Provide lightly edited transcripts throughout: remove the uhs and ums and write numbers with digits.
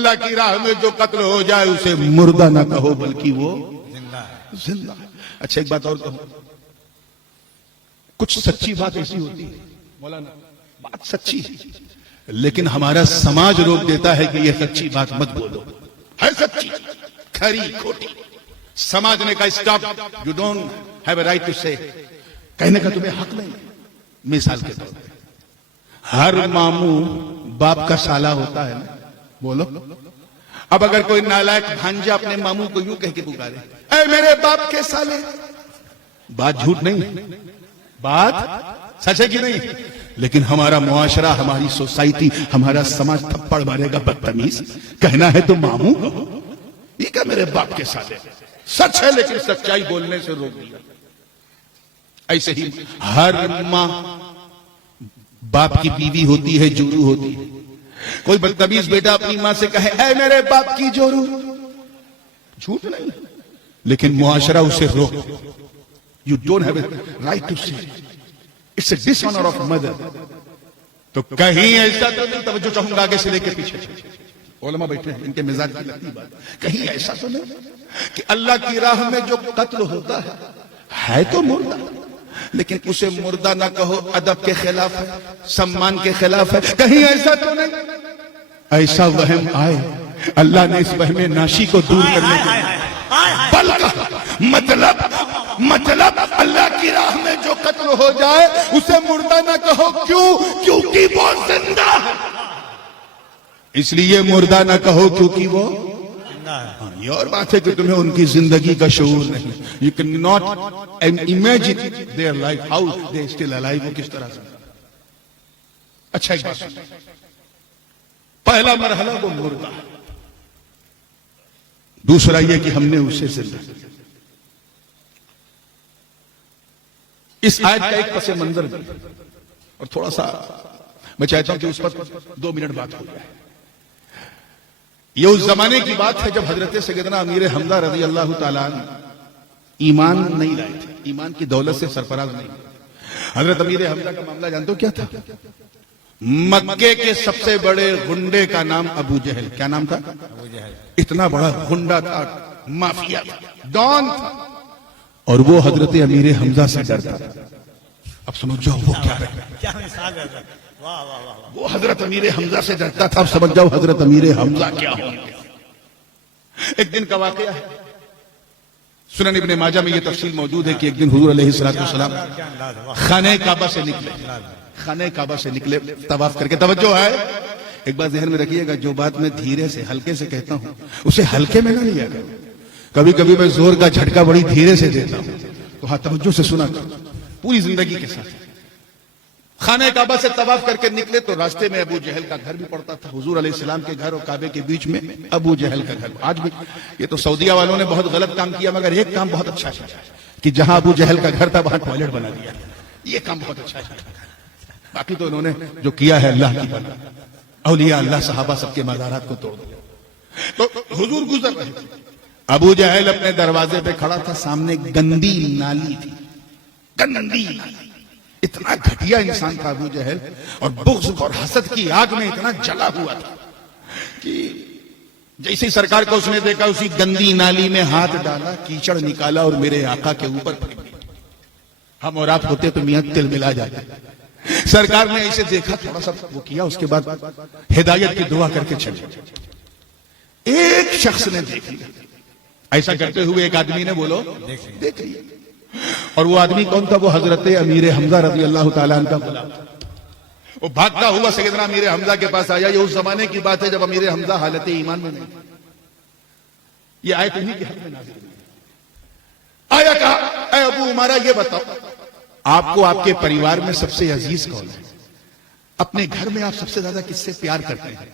اللہ کی راہ میں جو قتل ہو جائے اسے مردہ نہ کہو بلکہ وہ زندہ ہے۔ اچھا ایک بات اور کہوں، کچھ سچی بات ایسی ہوتی ہے مولانا، بات سچی ہے لیکن ہمارا سماج روک دیتا ہے کہ یہ سچی بات مت بولو، ہے سچی کھری کھوٹی، سماج نے کہا stop, you don't have a right to say, کہنے کا تمہیں حق نہیں۔ مثال کے طور پہ ہر ماموں باپ کا سالہ ہوتا ہے نا، بولو۔ اب اگر کوئی نالائق بھانجا اپنے ماموں کو یوں کہہ کے پکارے، اے میرے باپ کے سالے، بات جھوٹ نہیں، بات سچ ہے کہ نہیں؟ لیکن ہمارا معاشرہ، ہماری سوسائٹی، ہمارا سماج تھپڑ مارے گا، بدتمیز، کہنا ہے تو ماموں کہو، یہ کیا میرے باپ کے سالے، سچ ہے لیکن سچائی بولنے سے روک دیا۔ ایسے ہی ہر ماں باپ کی بیوی ہوتی ہے، جورو ہوتی ہے۔ کوئی بدتمیز بیٹا اپنی ماں سے کہے اے میرے باپ کی جورو، جھوٹ نہیں لیکن معاشرہ اسے روک، you don't have a right to سے، it's a dishonour of mother. تو کہیں ایسا تو نہیں، توجہ چاہوں گا آگے سے لے کے پیچھے، علماء بیٹھے ہیں ان کے مزاج کی لگتی بات، کہیں ایسا تو نہیں کہ اللہ کی راہ میں جو قتل ہوتا ہے تو مردہ، لیکن اسے مردہ نہ کہو، ادب کے خلاف ہے، سمان کے خلاف ہے، کہیں ایسا تو نہیں؟ ایسا وہم آئے، اللہ نے اس وہم ناشی کو دور کرنے کے لیے بلکہ مطلب اللہ کی راہ میں جو قتل ہو جائے اسے مردہ نہ کہو، کیوں؟ کیونکہ وہ زندہ ہے، اس لیے مردہ نہ کہو کیونکہ وہ یہ اور بات ہے کہ تمہیں ان کی زندگی کا شعور نہیں، you cannot imagine their life, how they still alive، وہ کس طرح سے۔ اچھا ایک بات، پہلا مرحلہ وہ مردہ، دوسرا یہ کہ ہم نے اسے زندہ۔ اس آیت کا ایک پس منظر بھی، اور تھوڑا سا میں چاہتا ہوں کہ اس پر 2 منٹ بات ہو جائے۔ یہ اس زمانے کی بات ہے جب حضرت سیدنا امیر حمزہ رضی اللہ تعالیٰ عنہ ایمان نہیں لائے تھے، ایمان کی دولت سے سرفراز نہیں۔ حضرت امیر حمزہ کا معاملہ جانتے ہو کیا تھا؟ مکے کے سب سے بڑے غنڈے کا نام ابو جہل، کیا نام تھا؟ ابو جہل۔ اتنا بڑا غنڈا تھا، مافیا تھا، ڈان تھا، اور وہ حضرت امیر حمزہ سے ڈرتا تھا۔ اب سمجھ جاؤ وہ کیا ہے، وہ حضرت امیر حمزہ سے ڈرتا تھا۔ اب سمجھ جاؤ حضرت امیر حمزہ کیا ہوں گے۔ ایک دن کا واقعہ ہے، سنن ابن ماجہ میں یہ تفصیل موجود ہے کہ ایک دن حضور علیہ السلام خانہ کعبہ سے نکلے طواف کر کے۔ توجہ ہے، ایک بات ذہن میں رکھیے گا، جو بات میں دھیرے سے ہلکے سے کہتا ہوں اسے ہلکے میں نہ لیا کرو۔ کبھی کبھی میں زور کا جھٹکا بڑی دھیرے سے دیتا ہوں، تو ہاں توجہ سے سنا کرو پوری زندگی کے ساتھ۔ خانہ کعبہ سے طواف کر کے نکلے تو راستے میں ابو جہل کا گھر بھی پڑتا تھا، حضور علیہ السلام کے گھر اور کعبے کے بیچ میں ابو جہل کا گھر۔ آج بھی یہ تو سعودیہ والوں نے بہت غلط کام کیا، مگر ایک کام بہت اچھا ہے کہ جہاں ابو جہل کا گھر تھا وہاں ٹوائلٹ بنا دیا، یہ کام بہت اچھا ہے۔ باقی تو انہوں نے جو کیا ہے اللہ کی بنا، اولیاء اللہ صحابہ سب کے مزارات کو توڑ دیا۔ تو حضور گزر رہے تھے، ابو جہل اپنے دروازے پہ کھڑا تھا، سامنے گندی نالی تھی، گندی نالی۔ اتنا گھٹیا انسان تھا ابو جہل، اور بغض اور حسد کی آگ میں اتنا جلا ہوا تھا کہ جیسے سرکار کو اس نے دیکھا اسی گندی نالی میں ہاتھ ڈالا، کیچڑ نکالا اور میرے آقا کے اوپر پھینک دیا۔ ہم اور آپ ہوتے تو میاں تل ملا جاتے۔ سرکار نے اسے دیکھا، تھوڑا سا وہ کیا، اس کے بعد ہدایت کی دعا کر کے چلے۔ ایک شخص نے دیکھ لیا، ایسا کرتے ہوئے ایک آدمی نے بولو دیکھ لیا، اور وہ آدمی کون تھا؟ وہ حضرت امیر حمزہ رضی اللہ تعالیٰ عنہ کا غلام تھا۔ وہ بھاگتا ہوا سیدنا امیر حمزہ کے پاس آیا۔ یہ اس زمانے کی بات ہے جب امیر حمزہ حالت ایمان میں نہیں، یہ آیت انہی کے حق میں نازل ہوئی۔ آیا کہا اے ابو عمارہ یہ بتاؤ آپ کو آپ کے پریوار میں سب سے عزیز کون ہے؟ اپنے گھر میں آپ سب سے زیادہ کس سے پیار کرتے ہیں؟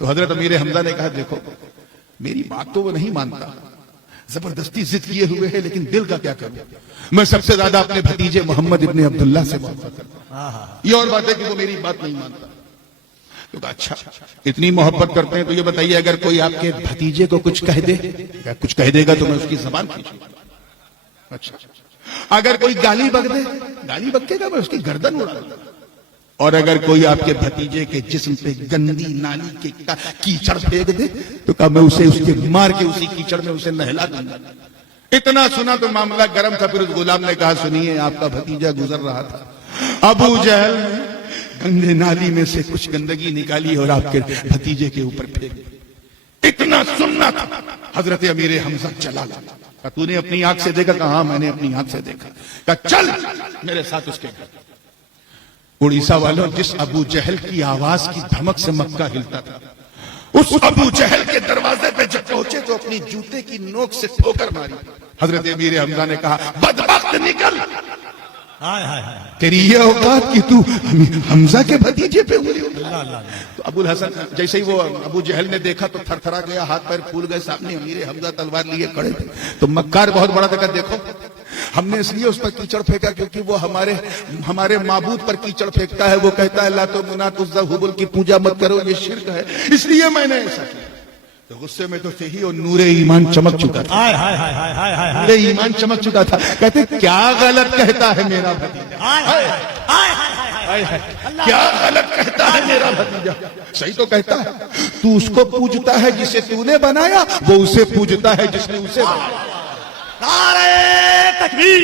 تو حضرت امیر حمزہ نے کہا دیکھو میری بات تو وہ نہیں مانتا، زبردستی ضد کیے ہوئے ہے، لیکن دل کا کیا کروں، میں سب سے زیادہ اپنے بھتیجے محمد ابن عبداللہ سے محبت کرتا ہوں۔ یہ اور بات ہے کہ وہ میری بات نہیں مانتا۔ تو کہا اچھا اتنی محبت کرتے ہیں تو یہ بتائیے اگر کوئی آپ کے بھتیجے کو کچھ کہہ دے، کچھ کہہ دے گا تو میں اس کی زبان کھینچوں گا۔ اچھا اگر کوئی گالی بک دے، گالی بکے گا میں اس کی گردن اڑا دوں گا۔ اور اگر کوئی آپ کے بھتیجے کے جسم پہ گندی نالی کے کیچڑ پھینک دے تو کہا میں اسے اس کے مار کے اسی کیچڑ میں اسے نہلا دوں گا۔ اتنا سنا تو معاملہ گرم تھا، پھر اس غلام نے کہا سنیے آپ کا بھتیجا گزر رہا تھا، ابو جہل نے گندے نالی میں سے کچھ گندگی نکالی اور آپ کے بھتیجے کے اوپر پھینک دی۔ اتنا سننا تھا، حضرت امیر حمزہ چلا گیا۔ کہا تو نے اپنی آنکھ سے دیکھا؟ کہا ہاں میں نے اپنی آنکھ سے دیکھا۔ کہا چل میرے ساتھ اس کے گھر۔ اڑیسہ والوں، جس ابو جہل کی آواز کی دھمک سے مکہ ہلتا تھا، اس ابو جہل کے دروازے پہ جب پہنچے تو اپنی جوتے کی نوک سے ٹھوکر ماری۔ حضرت امیر حمزہ نے کہا بدبخت نکل، تیری یہ اوقات کہ تو حمزہ کے بھتیجے پہ انگلی اٹھا۔ تو ابو الحسن جیسے ہی وہ ابو جہل نے دیکھا تو تھر تھرا گیا، ہاتھ پیر پھول گئے، سامنے امیر حمزہ تلوار لیے کھڑے تھے۔ تو مکار بہت بڑا تھا، دیکھو ہم نے اس لیے اس پر کیچڑ پھینکا کیونکہ وہ ہمارے معبود پر کیچڑ پھینکتا ہے، وہ کہتا ہے لات و منات عزا ہبل کی پوجا مت کرو، یہ شرک ہے، اس لیے میں نے ایسا کیا۔ تو غصے میں تو تھے ہی اور نور ایمان چمک چکا تھا، نور ایمان چمک چکا تھا۔ کہتے کیا غلط کہتا ہے میرا بھتیجا، کیا غلط کہتا ہے میرا بھتیجا، صحیح تو کہتا ہے، تو اس کو پوجتا ہے جسے تو نے بنایا، وہ اسے پوجتا ہے جس نے اسے بنایا۔ نعرہ تکبیر،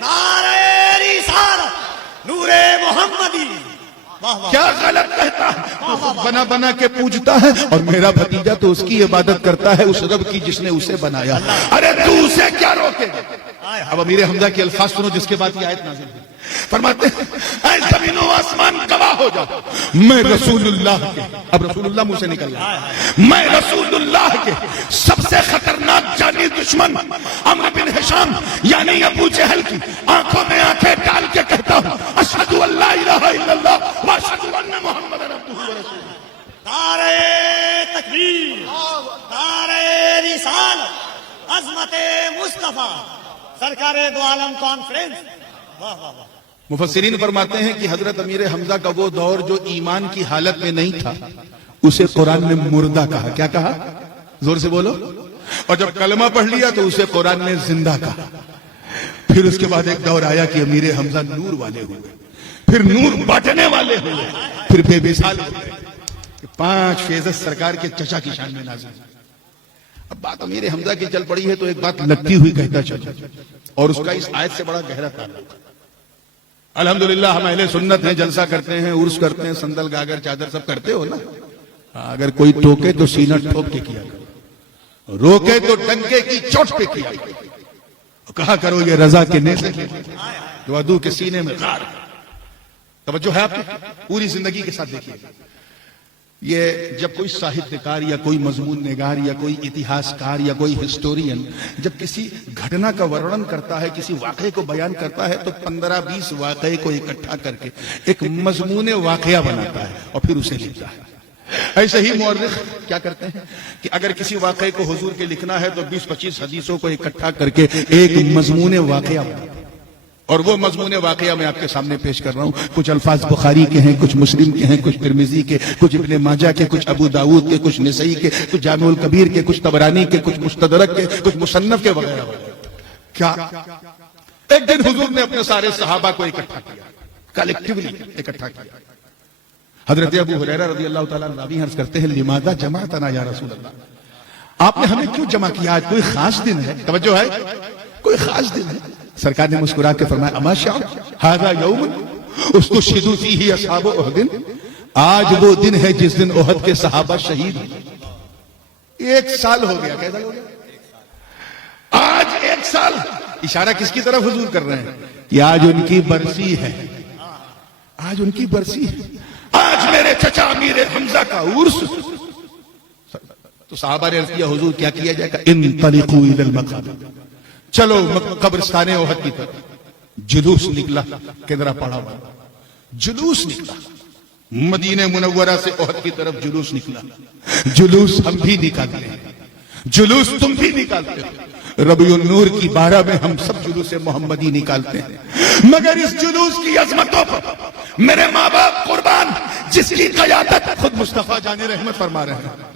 نعرہ رسالت، نور محمدی۔ کیا غلط کہتا ہے، بنا بنا کے پوجتا ہے، اور میرا بھتیجا تو اس کی عبادت کرتا ہے اس رب کی جس نے اسے بنایا۔ ارے تو اسے کیا روکے گا؟ اب امیر حمزہ کے الفاظ سنو جس کے بعد یہ آیت نازل ہوئی۔ فرماتے ہیں اے زمین و آسمان گواہ ہو جاؤ، میں رسول اللہ کے، اب رسول اللہ منہ سے نکل رہا ہے، میں رسول اللہ کے سب سے خطرناک جانی دشمن عمرو بن ہشام یعنی ابو جہل کی آنکھوں میں آنکھیں ڈال کے کہتا ہوں اشہد ان لا الہ الا اللہ و اشہد ان محمد عبدہ و رسولہ۔ نعرہ تکبیر، نعرہ رسالت، عظمت مصطفیٰ، سرکار دو عالم کانفرنس۔ واہ واہ واہ۔ مفسرین فرماتے ہیں کہ حضرت امیر حمزہ کا وہ دور جو ایمان کی حالت میں نہیں تھا اسے قرآن نے مردہ کہا۔ کیا کہا؟ زور سے بولو۔ اور جب کلمہ پڑھ لیا تو اسے قرآن نے زندہ کہا۔ پھر اس کے بعد ایک دور آیا کہ امیر حمزہ نور والے ہوئے، پھر نور بانٹنے والے ہوئے، پھر بے مثال ہوئے۔ 5 فیض سرکار کے چچا کی شان میں نازل۔ اب بات امیر حمزہ کی چل پڑی ہے تو ایک بات لگتی ہوئی کہتا چلو، اور اس کا اس آیت سے بڑا گہرا تعلق۔ الحمدللہ ہم اہل سنت ہیں، جلسہ کرتے ہیں، عرس کرتے ہیں، سندل گاگر چادر سب کرتے ہو نا۔ اگر کوئی ٹوکے تو سینہ ٹھوک کے کیا کرو، روکے تو ڈنکے کی چوٹ پہ کیا کرو، کہا کرو یہ رضا کے نیزے جو عدو کے سینے میں غار۔ توجہ ہے آپ کی؟ پوری زندگی کے ساتھ دیکھیے، یہ جب کوئی ساہتیہکار یا کوئی مضمون نگار یا کوئی اتہاسکار یا کوئی ہسٹورین جب کسی گھٹنا کا ورنن کرتا ہے، کسی واقعے کو بیان کرتا ہے تو 15-20 واقعے کو اکٹھا کر کے ایک مضمون واقعہ بناتا ہے اور پھر اسے لکھتا ہے۔ ایسے ہی مورخ کیا کرتے ہیں کہ اگر کسی واقعے کو حضور کے لکھنا ہے تو 20-25 حدیثوں کو اکٹھا کر کے ایک مضمون واقعہ بناتا ہے، اور وہ مضمون واقعہ میں آپ کے سامنے پیش کر رہا ہوں۔ کچھ الفاظ بخاری کے ہیں، کچھ مسلم کے ہیں، کچھ ترمذی کے، کچھ ابن ماجہ کے، کچھ ابو داؤد کے، کچھ نسائی کے، کچھ جامع الکبیر کے، کچھ طبرانی کے، کچھ مستدرک کے، کچھ مصنف کے وغیرہ وغیرہ۔ کیا ایک دن حضور نے اپنے سارے صحابہ کو اکٹھا کیا، کلیکٹیولی اکٹھا کیا۔ حضرت ابو ہریرہ رضی اللہ تعالیٰ عنہ راوی عرض کرتے ہیں لماذا جمعتنا یا رسول اللہ، آپ نے ہمیں کیوں جمع کیا؟ آج کوئی خاص دن ہے؟ توجہ ہے، کوئی خاص دن ہے؟ سرکار نے مسکرا کے فرمایا اما شعر ھذا یوم استشہد فیہ اصحاب احد، آج وہ دن ہے جس دن احد کے صحابہ شہید ہوئے۔ 1 سال ہو گیا، کیسا ہو گیا؟ آج 1 سال۔ اشارہ کس کی طرف حضور کر رہے ہیں کہ آج ان کی برسی ہے، آج ان کی برسی ہے، آج میرے چچا امیر حمزہ کا عرس۔ تو صحابہ نے عرض کیا حضور کیا کیا جائے گا؟ انطلقوا الی المقابر، چلو قبرستان احد کی طرف۔ جلوس نکلا، کدرا پڑا ہوا جلوس نکلا، مدینہ منورہ سے احد کی طرف جلوس نکلا۔ جلوس ہم بھی نکالتے ہیں، جلوس تم بھی نکالتے ہو، ربیع النور کی 12 میں ہم سب جلوس محمدی نکالتے ہیں، مگر اس جلوس کی عظمتوں پر میرے ماں باپ قربان، جس کی قیادت خود مصطفیٰ جان رحمت فرما رہے ہیں۔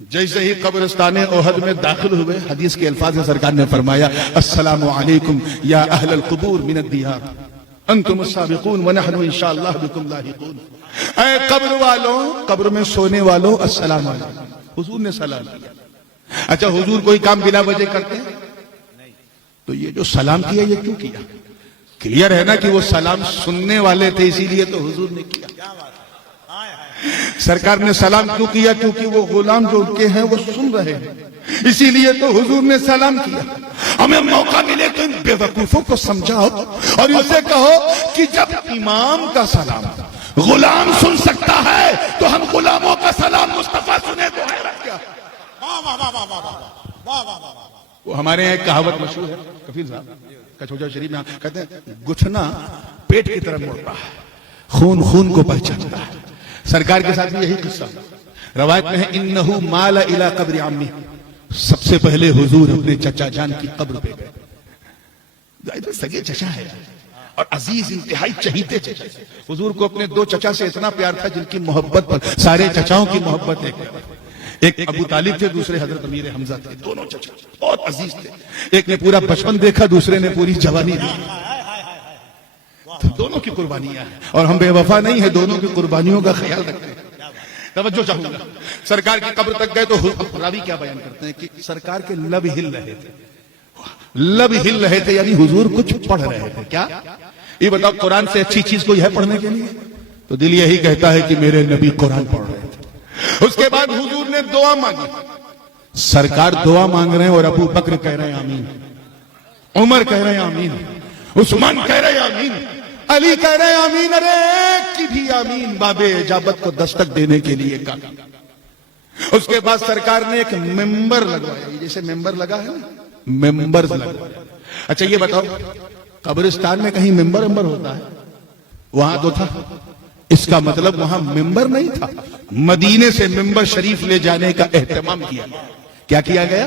جیسے ہی قبرستان احد میں داخل ہوئے، حدیث کے الفاظ سرکار نے فرمایا السلام علیکم یا اہل القبور من الدیار، انتم السابقون ونحن انشاءاللہ بکم لاحقون. اے قبر والوں، قبر میں سونے والوں، السلام علیکم. حضور نے سلام کیا. اچھا حضور کوئی کام بلا وجہ کرتے ہیں؟ تو یہ جو سلام کیا یہ کیوں کیا؟ کلیئر ہے نا کہ وہ سلام سننے والے تھے اسی لیے تو حضور نے کیا. سرکار نے سلام کیوں کیا؟ کیونکہ وہ غلام جو ان کے ہیں وہ سن رہے ہیں، اسی لیے تو حضور نے سلام کیا. ہمیں موقع ملے تو ان بے وقوفوں کو سمجھاؤ اور ان سے کہو کہ جب امام کا سلام غلام سن سکتا ہے تو ہم غلاموں کا سلام مصطفیٰ سنے تو حیرت کیا. وہ ہمارے یہاں ایک کہاوت مشہور ہے کفیل صاحب کچھوجا شریف میں کہتے ہیں گٹھنا پیٹ کی طرف مڑتا ہے، خون خون کو پہچانتا ہے. سرکار کے ساتھ بھی یہی قصہ روایت میں ہے. انہو مال الی قبر عمی، سب سے پہلے حضور اپنے چچا جان کی قبر پہ گئے. سگے چچا ہے اور عزیز انتہائی چہیتے چچا. حضور کو اپنے دو چچا سے اتنا پیار تھا جن کی محبت پر سارے چچاؤں کی محبت ایک ابو طالب تھے، دوسرے حضرت امیر حمزہ تھے. دونوں چچا بہت عزیز تھے. ایک نے پورا بچپن دیکھا، دوسرے نے پوری جوانی دیکھی. تو دونوں کی قربانیاں ہیں اور ہم بے وفا نہیں ہیں، دونوں کی قربانیوں کا خیال رکھتے ہیں. توجہ چاہوں گا. سرکار کی قبر تک گئے تو راوی کیا بیان کرتے ہیں کہ سرکار کے لب ہل رہے تھے. لب ہل رہے تھے یعنی حضور کچھ پڑھ رہے تھے. کیا یہ بتاؤ، قرآن سے اچھی چیز کوئی ہے پڑھنے کے لیے؟ تو دل یہی کہتا ہے کہ میرے نبی قرآن پڑھ رہے تھے. اس کے بعد حضور نے دعا مانگی. سرکار دعا مانگ رہے ہیں اور ابو بکر کہہ رہے ہیں آمین، عمر کہہ رہے ہیں آمین، عثمان کہہ رہے ہیں آمین، علی کہہ رہے ہیں آمین. ارے کی بھی آمین باب اجابت کو دستک دینے کے لیے کہا. اس کے بعد سرکار نے ایک ممبر لگوایا، جیسے ممبر لگا ہے ممبر لگوایا. اچھا یہ بتاؤ، قبرستان میں کہیں ممبر ہوتا ہے؟ وہاں تو تھا. اس کا مطلب وہاں ممبر نہیں تھا. مدینے سے ممبر شریف لے جانے کا اہتمام کیا. کیا کیا گیا؟